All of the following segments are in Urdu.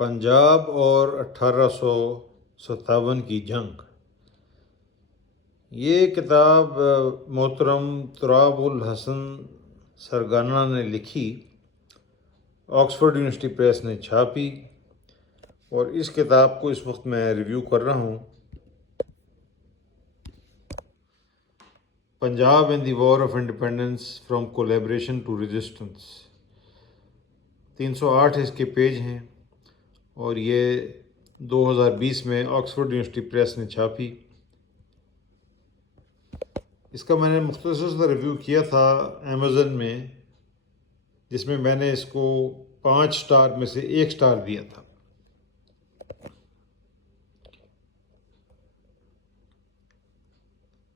پنجاب اور 1857 کی جنگ۔ یہ کتاب محترم تراب الحسن سرگانہ نے لکھی، آکسفورڈ یونیورسٹی پریس نے چھاپی، اور اس کتاب کو اس وقت میں ریویو کر رہا ہوں۔ Punjab and the war of independence from collaboration to resistance. 308 اس کے پیج ہیں اور یہ 2020 میں آکسفورڈ یونیورسٹی پریس نے چھاپی۔ اس کا میں نے مختصر سا ریویو کیا تھا امیزن میں، جس میں میں نے اس کو 5 سٹار میں سے 1 سٹار دیا تھا۔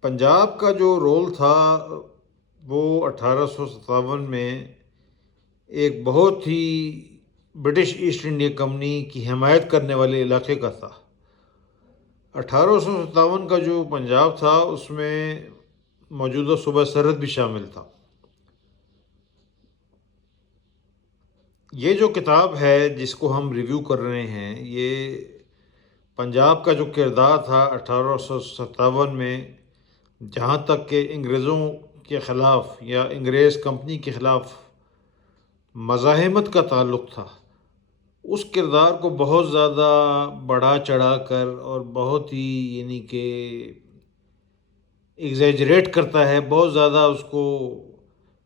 پنجاب کا جو رول تھا وہ 1857 میں ایک بہت ہی برٹش ایسٹ انڈیا کمپنی کی حمایت کرنے والے علاقے کا تھا۔ 1857 کا جو پنجاب تھا اس میں موجودہ صوبہ سرحد بھی شامل تھا۔ یہ جو کتاب ہے جس کو ہم ریویو کر رہے ہیں، یہ پنجاب کا جو کردار تھا 1857 میں، جہاں تک کہ انگریزوں کے خلاف یا انگریز کمپنی کے خلاف مزاحمت کا تعلق تھا، اس کردار کو بہت زیادہ بڑھا چڑھا کر اور بہت ہی یعنی کہ ایگزیجریٹ کرتا ہے، بہت زیادہ اس کو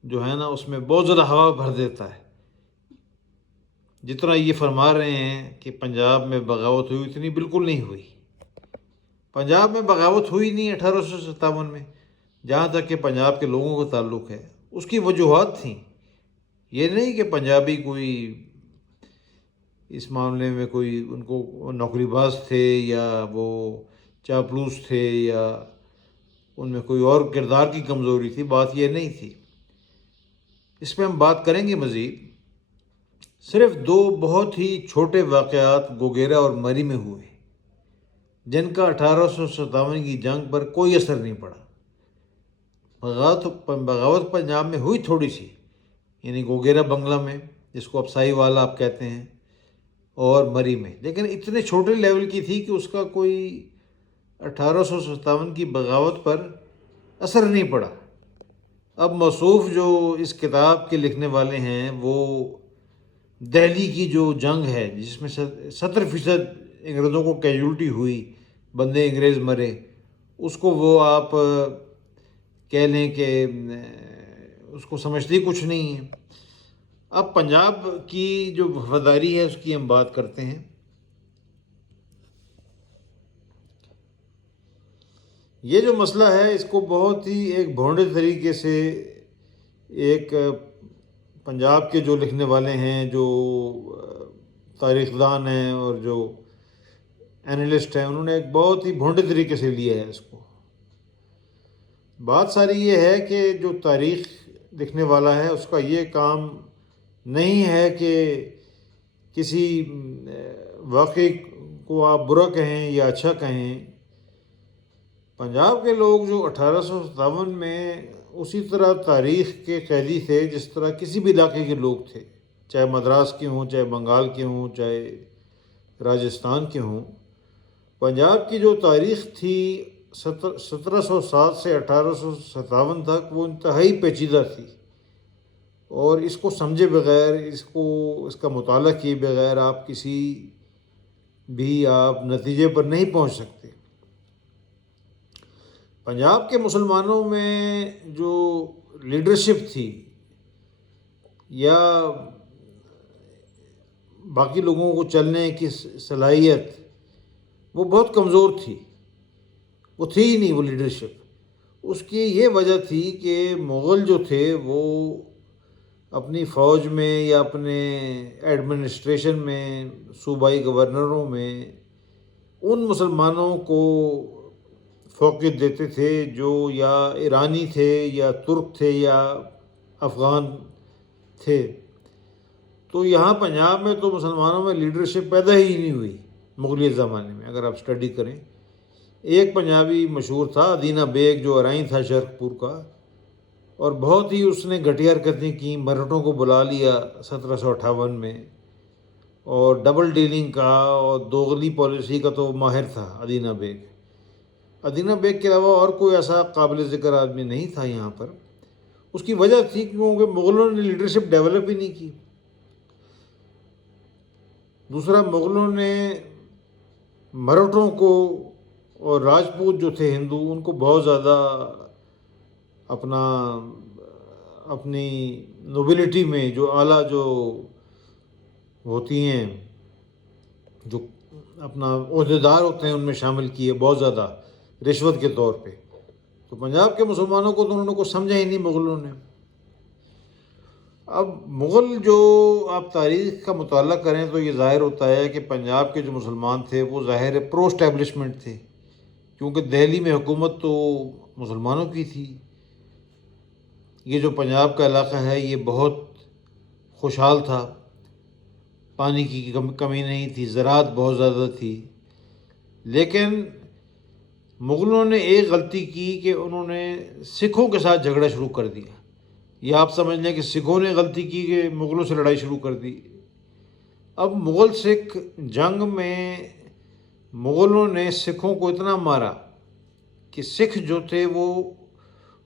جو ہے نا اس میں بہت زیادہ ہوا بھر دیتا ہے۔ جتنا یہ فرما رہے ہیں کہ پنجاب میں بغاوت ہوئی، اتنی بالکل نہیں ہوئی۔ پنجاب میں بغاوت ہوئی نہیں 1857 میں، جہاں تک کہ پنجاب کے لوگوں کا تعلق ہے۔ اس کی وجوہات تھیں، یہ نہیں کہ پنجابی کوئی اس معاملے میں کوئی ان کو نوکری باز تھے یا وہ چاپلوس تھے یا ان میں کوئی اور کردار کی کمزوری تھی، بات یہ نہیں تھی۔ اس پہ ہم بات کریں گے مزید۔ صرف 2 بہت ہی چھوٹے واقعات گوگیرا اور مری میں ہوئے، جن کا 1857 کی جنگ پر کوئی اثر نہیں پڑا۔ بغاوت پنجاب میں ہوئی تھوڑی سی، یعنی گوگیرا بنگلہ میں، جس کو اب سائی والا آپ کہتے ہیں، اور مری میں، لیکن اتنے چھوٹے لیول کی تھی کہ اس کا کوئی 1857 کی بغاوت پر اثر نہیں پڑا۔ اب موصوف جو اس کتاب کے لکھنے والے ہیں، وہ دہلی کی جو جنگ ہے جس میں 70% انگریزوں کو کیجولٹی ہوئی، بندے انگریز مرے، اس کو وہ آپ کہہ لیں کہ اس کو سمجھتے ہی کچھ نہیں ہے۔ اب پنجاب کی جو وفاداری ہے اس کی ہم بات کرتے ہیں۔ یہ جو مسئلہ ہے اس کو بہت ہی ایک بھونڈے طریقے سے ایک پنجاب کے جو لکھنے والے ہیں، جو تاریخ دان ہیں اور جو اینالسٹ ہیں، انہوں نے ایک بہت ہی بھونڈے طریقے سے لیا ہے اس کو۔ بات ساری یہ ہے کہ جو تاریخ لکھنے والا ہے اس کا یہ کام نہیں ہے کہ کسی واقعے کو آپ برا کہیں یا اچھا کہیں۔ پنجاب کے لوگ جو 1857 میں اسی طرح تاریخ کے قیدی تھے جس طرح کسی بھی علاقے کے لوگ تھے، چاہے مدراس کے ہوں، چاہے بنگال کے ہوں، چاہے راجستھان کے ہوں۔ پنجاب کی جو تاریخ تھی 1707 سے 1857 تک، وہ انتہائی پیچیدہ تھی، اور اس کو سمجھے بغیر، اس کا مطالعہ کیے بغیر آپ کسی بھی آپ نتیجے پر نہیں پہنچ سکتے۔ پنجاب کے مسلمانوں میں جو لیڈرشپ تھی یا باقی لوگوں کو چلنے کی صلاحیت، وہ بہت کمزور تھی، وہ تھی ہی نہیں وہ لیڈرشپ۔ اس کی یہ وجہ تھی کہ مغل جو تھے وہ اپنی فوج میں یا اپنے ایڈمنسٹریشن میں، صوبائی گورنروں میں، ان مسلمانوں کو فوقیت دیتے تھے جو یا ایرانی تھے یا ترک تھے یا افغان تھے۔ تو یہاں پنجاب میں تو مسلمانوں میں لیڈرشپ پیدا ہی نہیں ہوئی مغلیہ زمانے میں۔ اگر آپ اسٹڈی کریں، ایک پنجابی مشہور تھا ادینہ بیگ، جو ارائیں تھا شرق پور کا، اور بہت ہی اس نے گھٹیا حرکتیں کی، مرہٹوں کو بلا لیا 1758 میں، اور ڈبل ڈیلنگ کا اور دوغلی پالیسی کا تو ماہر تھا ادینہ بیگ۔ ادینہ بیگ کے علاوہ اور کوئی ایسا قابل ذکر آدمی نہیں تھا یہاں پر۔ اس کی وجہ تھی کیونکہ مغلوں نے لیڈرشپ ڈیولپ ہی نہیں کی۔ دوسرا، مغلوں نے مراٹھوں کو اور راجپوت جو تھے ہندو، ان کو بہت زیادہ اپنی نوبلٹی میں، جو اعلیٰ جو ہوتی ہیں، جو اپنا عہدیدار ہوتے ہیں، ان میں شامل کیے بہت زیادہ رشوت کے طور پہ۔ تو پنجاب کے مسلمانوں کو تو انہوں نے کچھ سمجھا ہی نہیں مغلوں نے۔ اب مغل جو آپ تاریخ کا مطالعہ کریں تو یہ ظاہر ہوتا ہے کہ پنجاب کے جو مسلمان تھے وہ ظاہر پرو اسٹیبلشمنٹ تھے، کیونکہ دہلی میں حکومت تو مسلمانوں کی تھی۔ یہ جو پنجاب کا علاقہ ہے یہ بہت خوشحال تھا، پانی کی کمی نہیں تھی، زراعت بہت زیادہ تھی۔ لیکن مغلوں نے ایک غلطی کی کہ انہوں نے سکھوں کے ساتھ جھگڑا شروع کر دیا۔ یہ آپ سمجھ لیں کہ سکھوں نے غلطی کی کہ مغلوں سے لڑائی شروع کر دی۔ اب مغل سکھ جنگ میں مغلوں نے سکھوں کو اتنا مارا کہ سکھ جو تھے وہ،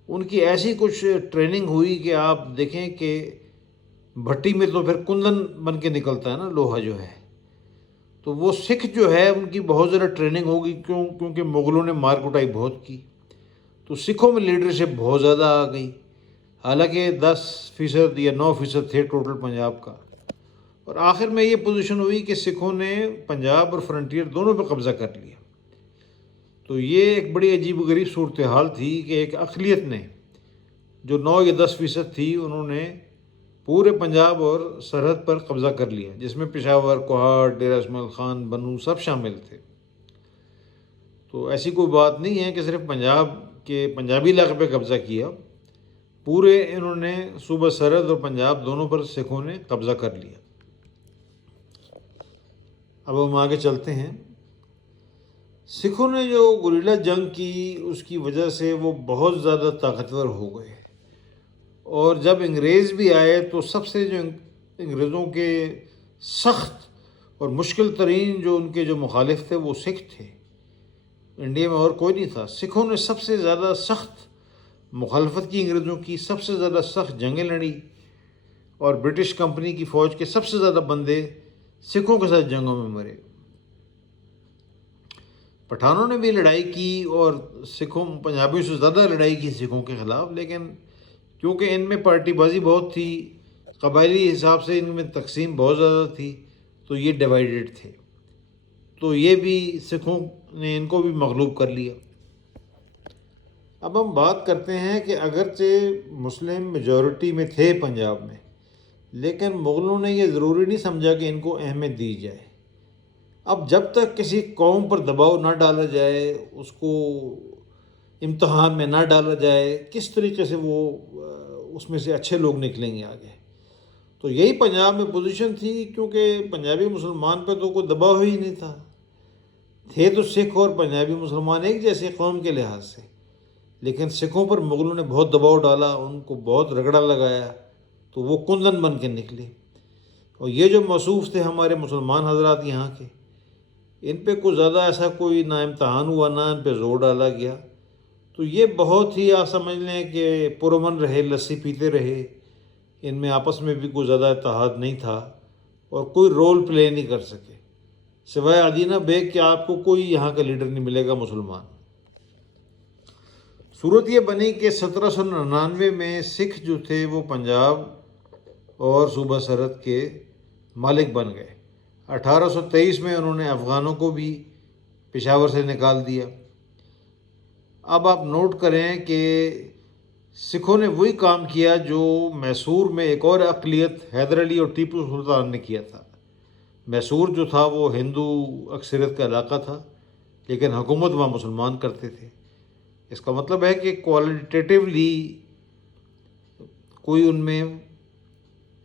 ان کی ایسی کچھ ٹریننگ ہوئی کہ آپ دیکھیں کہ بھٹی میں تو پھر کندن بن کے نکلتا ہے نا لوہا جو ہے، تو وہ سکھ جو ہے ان کی بہت زیادہ ٹریننگ ہوگی، کیونکہ مغلوں نے مار کٹائی بہت کی، تو سکھوں میں لیڈرشپ بہت زیادہ آ گئی۔ حالانکہ 10% یا 9% تھے ٹوٹل پنجاب کا، اور آخر میں یہ پوزیشن ہوئی کہ سکھوں نے پنجاب اور فرنٹیئر دونوں پہ قبضہ کر لیا۔ تو یہ ایک بڑی عجیب و غریب صورتحال تھی کہ ایک اقلیت نے جو 9 یا 10% تھی، انہوں نے پورے پنجاب اور سرحد پر قبضہ کر لیا، جس میں پشاور، کوہاٹ، ڈیرہ اسماعیل خان، بنوں سب شامل تھے۔ تو ایسی کوئی بات نہیں ہے کہ صرف پنجاب کے پنجابی علاقے پہ قبضہ کیا، پورے انہوں نے صوبہ سرحد اور پنجاب دونوں پر سکھوں نے قبضہ کر لیا۔ اب ہم آگے چلتے ہیں۔ سکھوں نے جو گریلا جنگ کی، اس کی وجہ سے وہ بہت زیادہ طاقتور ہو گئے، اور جب انگریز بھی آئے تو سب سے جو انگریزوں کے سخت اور مشکل ترین جو ان کے جو مخالف تھے وہ سکھ تھے۔ انڈیا میں اور کوئی نہیں تھا۔ سکھوں نے سب سے زیادہ سخت مخالفت کی انگریزوں کی، سب سے زیادہ سخت جنگیں لڑی، اور برٹش کمپنی کی فوج کے سب سے زیادہ بندے سکھوں کے ساتھ جنگوں میں مرے۔ پٹھانوں نے بھی لڑائی کی اور سکھوں پنجابیوں سے زیادہ لڑائی کی سکھوں کے خلاف، لیکن کیونکہ ان میں پارٹی بازی بہت تھی، قبائلی حساب سے ان میں تقسیم بہت زیادہ تھی، تو یہ ڈیوائیڈڈ تھے، تو یہ بھی سکھوں نے ان کو بھی مغلوب کر لیا۔ اب ہم بات کرتے ہیں کہ اگرچہ مسلم میجورٹی میں تھے پنجاب میں، لیکن مغلوں نے یہ ضروری نہیں سمجھا کہ ان کو اہمیت دی جائے۔ اب جب تک کسی قوم پر دباؤ نہ ڈالا جائے، اس کو امتحان میں نہ ڈالا جائے، کس طریقے سے وہ اس میں سے اچھے لوگ نکلیں گے آگے، تو یہی پنجاب میں پوزیشن تھی، کیونکہ پنجابی مسلمان پہ تو کوئی دباؤ ہی نہیں تھا، تھے تو سکھ اور پنجابی مسلمان ایک جیسے قوم کے لحاظ سے، لیکن سکھوں پر مغلوں نے بہت دباؤ ڈالا، ان کو بہت رگڑا لگایا، تو وہ کندن بن کے نکلے۔ اور یہ جو موصوف تھے ہمارے مسلمان حضرات یہاں کے، ان پہ کوئی زیادہ ایسا کوئی نہ امتحان ہوا، نہ ان پہ زور ڈالا گیا، تو یہ بہت ہی آپ سمجھ لیں کہ پرامن رہے، لسی پیتے رہے، ان میں آپس میں بھی کوئی زیادہ اتحاد نہیں تھا، اور کوئی رول پلے نہیں کر سکے، سوائے ادینہ بیگ کہ آپ کو کوئی یہاں کا لیڈر نہیں ملے گا مسلمان۔ صورت یہ بنی کہ 1799 میں سکھ جو تھے وہ پنجاب اور صوبہ سرحد کے مالک بن گئے۔ 1823 میں انہوں نے افغانوں کو بھی پشاور سے نکال دیا۔ اب آپ نوٹ کریں کہ سکھوں نے وہی کام کیا جو میسور میں ایک اور اقلیت حیدر علی اور ٹیپو سلطان نے کیا تھا۔ میسور جو تھا وہ ہندو اکثریت کا علاقہ تھا، لیکن حکومت وہاں مسلمان کرتے تھے۔ اس کا مطلب ہے کہ کوالٹیٹیولی کوئی ان میں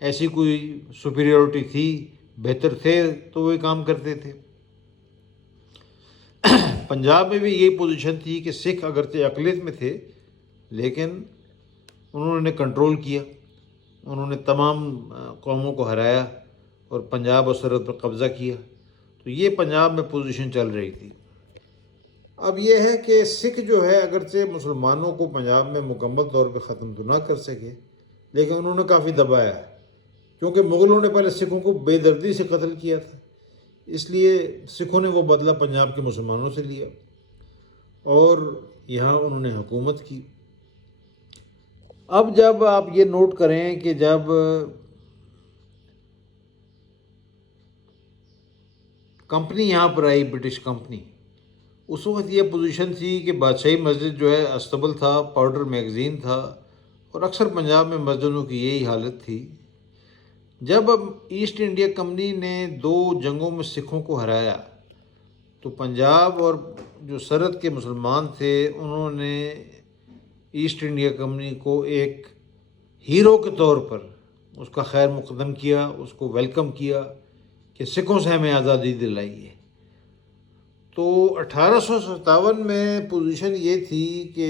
ایسی کوئی سپیریورٹی تھی، بہتر تھے تو وہی کام کرتے تھے۔ پنجاب میں بھی یہی پوزیشن تھی کہ سکھ اگرچہ اقلیت میں تھے، لیکن انہوں نے کنٹرول کیا، انہوں نے تمام قوموں کو ہرایا، اور پنجاب اور سرحد پر قبضہ کیا. تو یہ پنجاب میں پوزیشن چل رہی تھی. اب یہ ہے کہ سکھ جو ہے اگرچہ مسلمانوں کو پنجاب میں مکمل طور پہ ختم تو نہ کر سکے، لیکن انہوں نے کافی دبایا، کیونکہ مغلوں نے پہلے سکھوں کو بے دردی سے قتل کیا تھا. اس لیے سکھوں نے وہ بدلہ پنجاب کے مسلمانوں سے لیا اور یہاں انہوں نے حکومت کی. اب جب آپ یہ نوٹ کریں کہ جب کمپنی یہاں پر آئی، برٹش کمپنی، اس وقت یہ پوزیشن تھی کہ بادشاہی مسجد جو ہے استبل تھا، پاؤڈر میگزین تھا، اور اکثر پنجاب میں مسجدوں کی یہی حالت تھی. جب اب ایسٹ انڈیا کمپنی نے 2 جنگوں میں سکھوں کو ہرایا تو پنجاب اور جو سرحد کے مسلمان تھے انہوں نے ایسٹ انڈیا کمپنی کو ایک ہیرو کے طور پر اس کا خیر مقدم کیا، اس کو ویلکم کیا کہ سکھوں سے ہمیں آزادی دلائی ہے. تو 1857 میں پوزیشن یہ تھی کہ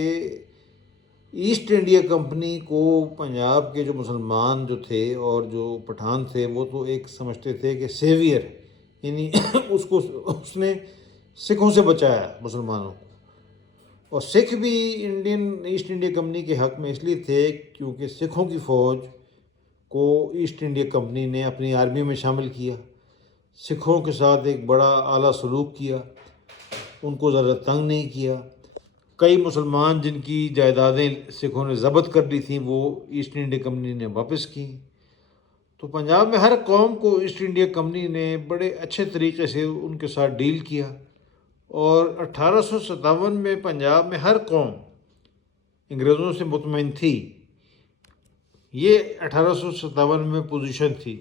ایسٹ انڈیا کمپنی کو پنجاب کے جو مسلمان جو تھے اور جو پٹھان تھے وہ تو ایک سمجھتے تھے کہ سیویئر، یعنی اس نے سکھوں سے بچایا مسلمانوں کو. اور سکھ بھی ایسٹ انڈیا کمپنی کے حق میں اس لیے تھے کیونکہ سکھوں کی فوج کو ایسٹ انڈیا کمپنی نے اپنی آرمی میں شامل کیا، سکھوں کے ساتھ ایک بڑا اعلیٰ سلوک کیا، ان کو زیادہ تنگ نہیں کیا. کئی مسلمان جن کی جائیدادیں سکھوں نے ضبط کر لی تھیں وہ ایسٹ انڈیا کمپنی نے واپس کی. تو پنجاب میں ہر قوم کو ایسٹ انڈیا کمپنی نے بڑے اچھے طریقے سے ان کے ساتھ ڈیل کیا. اور 1857 میں پنجاب میں ہر قوم انگریزوں سے مطمئن تھی. یہ 1857 میں پوزیشن تھی.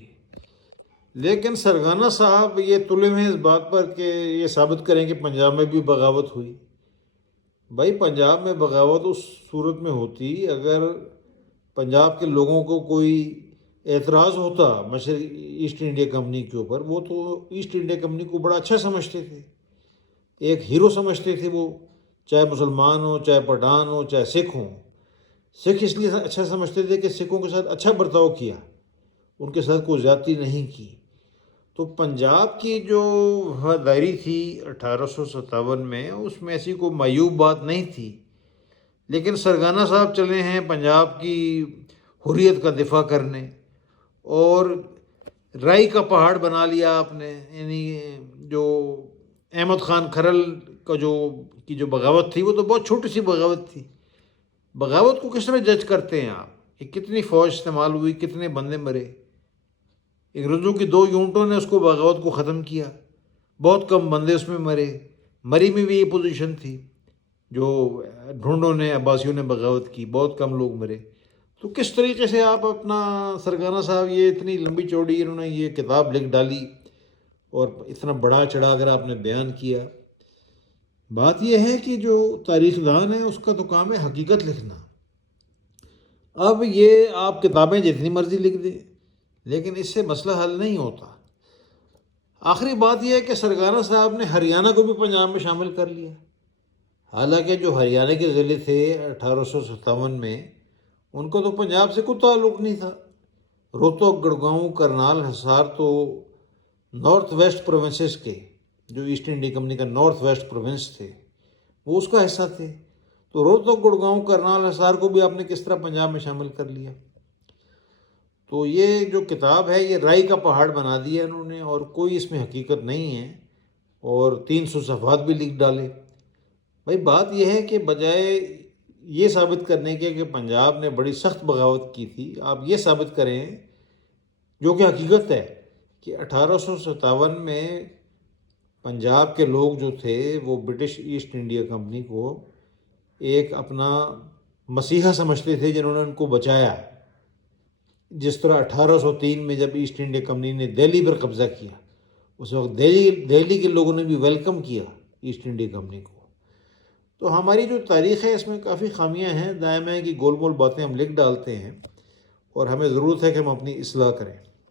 لیکن سرگانہ صاحب یہ تلے ہوئے اس بات پر کہ یہ ثابت کریں کہ پنجاب میں بھی بغاوت ہوئی. بھائی پنجاب میں بغاوت اس صورت میں ہوتی اگر پنجاب کے لوگوں کو کوئی اعتراض ہوتا ایسٹ انڈیا کمپنی کے اوپر. وہ تو ایسٹ انڈیا کمپنی کو بڑا اچھا سمجھتے تھے، ایک ہیرو سمجھتے تھے وہ، چاہے مسلمان ہوں، چاہے پٹھان ہوں، چاہے سکھ ہوں. سکھ اس لیے اچھا سمجھتے تھے کہ سکھوں کے ساتھ اچھا برتاؤ کیا، ان کے ساتھ کوئی زیادتی نہیں کی. تو پنجاب کی جو وفاداری تھی 1857 میں اس میں ایسی کوئی معیوب بات نہیں تھی. لیکن سرگانہ صاحب چلے ہیں پنجاب کی حریت کا دفاع کرنے اور رائی کا پہاڑ بنا لیا آپ نے. یعنی جو احمد خان کھرل کا جو بغاوت تھی وہ تو بہت چھوٹی سی بغاوت تھی. بغاوت کو کس طرح جج کرتے ہیں آپ کہ کتنی فوج استعمال ہوئی، کتنے بندے مرے؟ انگریزوں کی 2 یونٹوں نے اس کو بغاوت کو ختم کیا، بہت کم بندے اس میں مرے. مری میں بھی یہ پوزیشن تھی، جو ڈھونڈوں نے عباسیوں نے بغاوت کی، بہت کم لوگ مرے. تو کس طریقے سے آپ اپنا سرگانہ صاحب یہ اتنی لمبی چوڑی انہوں نے یہ کتاب لکھ ڈالی اور اتنا بڑا چڑھا کر آپ نے بیان کیا. بات یہ ہے کہ جو تاریخ دان ہے اس کا تو کام ہے حقیقت لکھنا. اب یہ آپ کتابیں جتنی مرضی لکھ دیں لیکن اس سے مسئلہ حل نہیں ہوتا. آخری بات یہ ہے کہ سرگانہ صاحب نے ہریانہ کو بھی پنجاب میں شامل کر لیا، حالانکہ جو ہریانہ کے ضلع تھے 1857 میں ان کو تو پنجاب سے کوئی تعلق نہیں تھا. روہتک، گڑگاؤں، کرنال، حصار تو نارتھ ویسٹ پروونسز کے، جو ایسٹ انڈیا کمپنی کا نارتھ ویسٹ پروونس تھے وہ اس کا حصہ تھے. تو روہتک، گڑگاؤں، کرنال، حصار کو بھی آپ نے کس طرح پنجاب میں شامل کر لیا؟ تو یہ جو کتاب ہے یہ رائی کا پہاڑ بنا دیا انہوں نے، اور کوئی اس میں حقیقت نہیں ہے، اور 300 صفحات بھی لکھ ڈالے. بھائی بات یہ ہے کہ بجائے یہ ثابت کرنے کے کہ پنجاب نے بڑی سخت بغاوت کی تھی، آپ یہ ثابت کریں جو کہ حقیقت ہے کہ 1857 میں پنجاب کے لوگ جو تھے وہ برٹش ایسٹ انڈیا کمپنی کو ایک اپنا مسیحا سمجھتے تھے جنہوں نے ان کو بچایا. جس طرح 1803 میں جب ایسٹ انڈیا کمپنی نے دہلی پر قبضہ کیا اس وقت دہلی کے لوگوں نے بھی ویلکم کیا ایسٹ انڈیا کمپنی کو. تو ہماری جو تاریخ ہے اس میں کافی خامیاں ہیں. دائم ہے کہ گول مول باتیں ہم لکھ ڈالتے ہیں اور ہمیں ضرورت ہے کہ ہم اپنی اصلاح کریں.